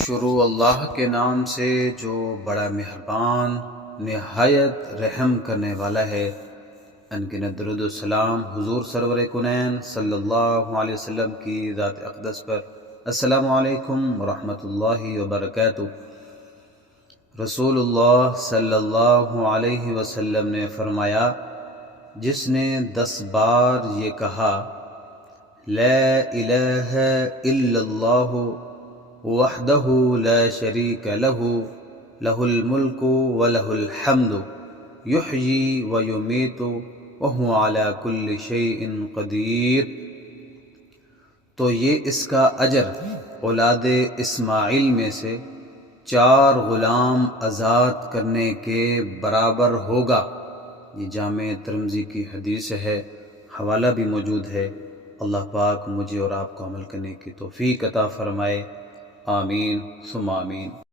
شروع اللہ کے نام سے جو بڑا مہربان نہایت رحم کرنے والا ہے۔ انگنت درود و سلام حضور سرور کونین صلی اللہ علیہ وسلم کی ذات اقدس پر۔ السلام علیکم ورحمۃ اللہ وبرکاتہ۔ رسول اللہ صلی اللہ علیہ وسلم نے فرمایا، جس نے 10 بار یہ کہا لا الہ الا اللہ وحدہ لا شریک لہ لہ الملک ولہ الحمد یحیی ویمیت وہو علی کل شیء قدیر، تو یہ اس کا اجر اولاد اسماعیل میں سے 4 غلام آزاد کرنے کے برابر ہوگا۔ یہ جامع ترمذی کی حدیث ہے، حوالہ بھی موجود ہے۔ اللہ پاک مجھے اور آپ کو عمل کرنے کی توفیق عطا فرمائے، آمین ثم آمین۔